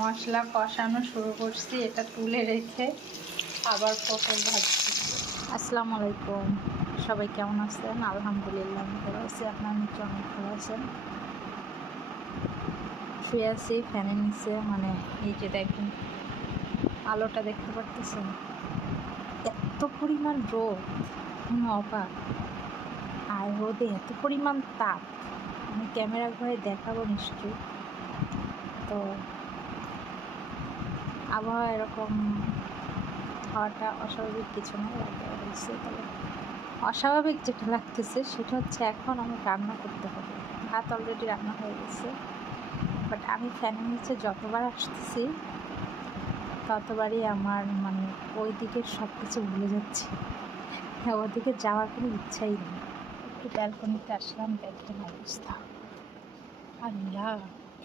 মশলা কষানো শুরু করছি, এটা তুলে রেখে আবার পটল ভাজছি। আসসালামু আলাইকুম, সবাই কেমন আছেন? আলহামদুলিল্লাহ আমি ভালো আছি। আপনার নিচে অনেক ভালো আছেন। শুয়ে আছি ফ্যানের নিচে, মানে এই যে দেখবেন আলোটা দেখতে পারতেছেন, এত পরিমাণ রোদ, আমি অবাক। আর রোদে এত পরিমাণ তাপ, আমি ক্যামেরা ঘরে দেখাবো নিশ্চয়ই। তো আবহাওয়া এরকম হওয়াটা অস্বাভাবিক কিছু না, হয়েছে। তবে অস্বাভাবিক যেটা লাগতেছে সেটা হচ্ছে এখন আমি রান্না করতে হবে। ভাত অলরেডি রান্না হয়ে গেছে, বাট আমি ফ্যানের নিচে যতবার আসতেছি ততবারই আমার ওই দিকে সব কিছু ভুলে যাচ্ছি। হ্যাঁ, ওদিকে যাওয়ার কোনো ইচ্ছাই নেই। একটু ব্যালকনিতে আসলাম, দেখেন অবস্থা। আল্লাহ,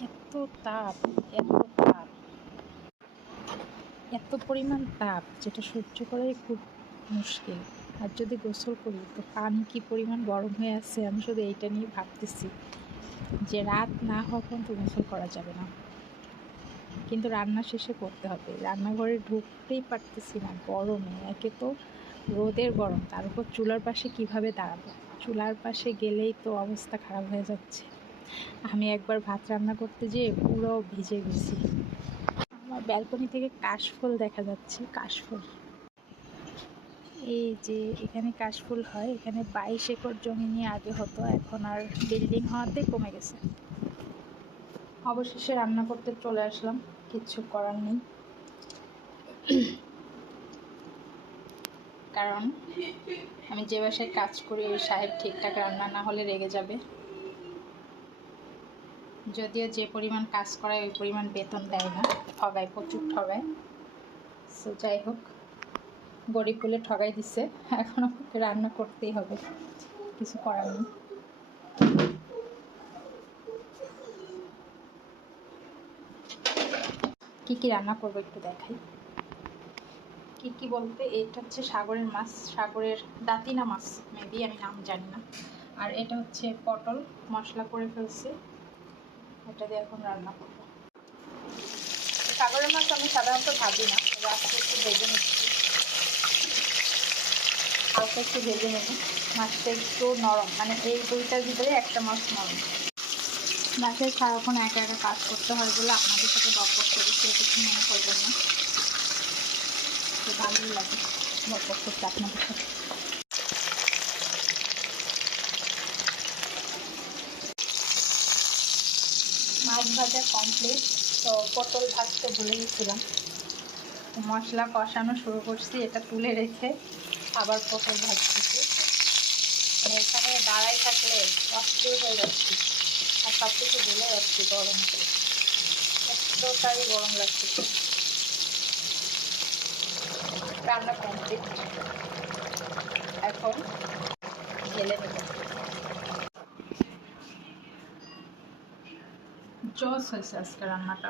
এত তাপ, এত তাপ, এত পরিমাণ তাপ যেটা সহ্য করাই খুব মুশকিল। আর যদি গোসল করি তো পানি কি পরিমাণ গরম হয়ে আছে, আমি শুধু এইটা নিয়ে ভাবতেছি যে রাত না হওয়া পর্যন্ত গোসল করা যাবে না, কিন্তু রান্না শেষে করতে হবে। রান্নাঘরে ঢুকতেই পারতেছি না গরমে। একে তো রোদের গরম, তার উপর চুলার পাশে কিভাবে দাঁড়াবো? চুলার পাশে গেলেই তো অবস্থা খারাপ হয়ে যাচ্ছে। আমি একবার ভাত রান্না করতে যেয়ে পুরো ভিজে গেছি। আমার ব্যালকনি থেকে কাশফুল দেখা যাচ্ছে, কাশফুল। এই যে এখানে কাশফুল হয়, এখানে 22 একর জমি নিয়ে আগে হতো, এখন আর বিল্ডিং হওয়াতে কমে গেছে। অবশেষে রান্না করতে চলে আসলাম, কিচ্ছু করার নেই, কারণ আমি যে বাসায় কাজ করি ওই সাহেব ঠিকঠাক রান্না না হলে রেগে যাবে। যদিও যে পরিমাণ কাজ করায় ওই পরিমাণ বেতন দেয় না, ঠগায়, প্রচুর ঠগায়। সো যাই হোক, গরিব বলে ঠগাই দিচ্ছে, এখন আমাকে রান্না করতেই হবে, কিছু করার নেই। কী কী রান্না করবো একটু দেখাই। কী কী বলতে, এটা হচ্ছে সাগরের মাছ, সাগরের দাতিনা মাছ মেবি, আমি নাম জানি না। আর এটা হচ্ছে পটল, মশলা করে ফেলছি, এটা দিয়ে এখন রান্না করবো। সাগরের মাছ আমি সাধারণত ভাজি না, আজকে একটু ভেজে নিচ্ছি, হালকা একটু ভেজে নেব। মাছটা একটু নরম, এই দুইটার ভিতরে একটা মাছ নরম। মাছের সারাক্ষণ একা একা কাজ করতে হয় বলে আপনাদের সাথে গল্প করি, কেউ কিছু মনে করবেন না, তো ভালোই লাগে গল্প করতে আপনাদের সাথে। মাছ ভাজা কমপ্লিট। তো পটল ভাজতে ভুলে গেছিলাম, মশলা কষানো শুরু করছি, এটা তুলে রেখে আবার পটল ভাজতেছি। এখানে দাঁড়াই থাকলে অস্থির হয়ে যাচ্ছি, আর সব কিছু ভুলে যাচ্ছি গরমে, এতটাই গরম লাগছে। রান্না কমপ্লিট, এখন ঢেলে নেব। জস হয়েছে আজকে রান্নাটা।